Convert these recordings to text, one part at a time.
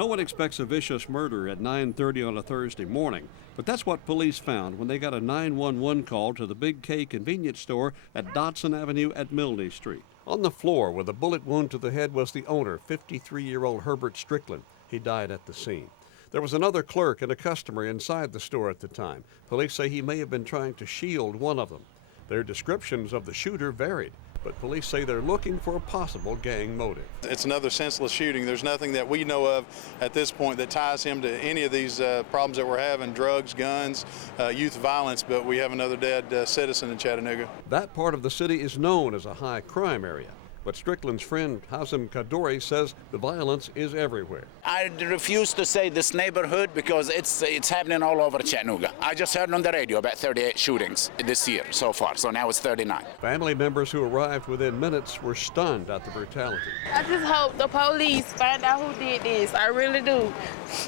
No one expects a vicious murder at 9:30 on a Thursday morning, but that's what police found when they got a 911 call to the Big K convenience store at Dodson Avenue at Milne Street. On the floor with a bullet wound to the head was the owner, 53-year-old Herbert Strickland. He died at the scene. There was another clerk and a customer inside the store at the time. Police say he may have been trying to shield one of them. Their descriptions of the shooter varied, but police say they're looking for a possible gang motive. It's another senseless shooting. There's nothing that we know of at this point that ties him to any of these problems that we're having, drugs, guns, youth violence, but we have another dead citizen in Chattanooga. That part of the city is known as a high crime area. But Strickland's friend Hazem Kadori says the violence is everywhere. I refuse to say this neighborhood because it's happening all over Chattanooga. I just heard on the radio about 38 shootings this year so far, so now it's 39. Family members who arrived within minutes were stunned at the brutality. I just hope the police find out who did this. I really do,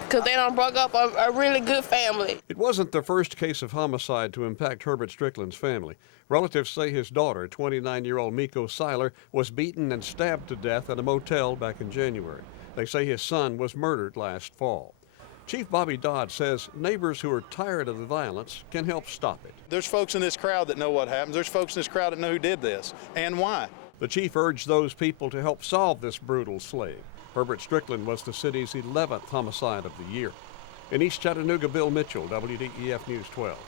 because they done broke up a really good family. It wasn't the first case of homicide to impact Herbert Strickland's family. Relatives say his daughter, 29-year-old Miko Seiler, was beaten and stabbed to death at a motel back in January. They say his son was murdered last fall. Chief Bobby Dodd says neighbors who are tired of the violence can help stop it. There's folks in this crowd that know what happens. There's folks in this crowd that know who did this and why. The chief urged those people to help solve this brutal slave. Herbert Strickland was the city's 11th homicide of the year. In East Chattanooga, Bill Mitchell, WDEF News 12.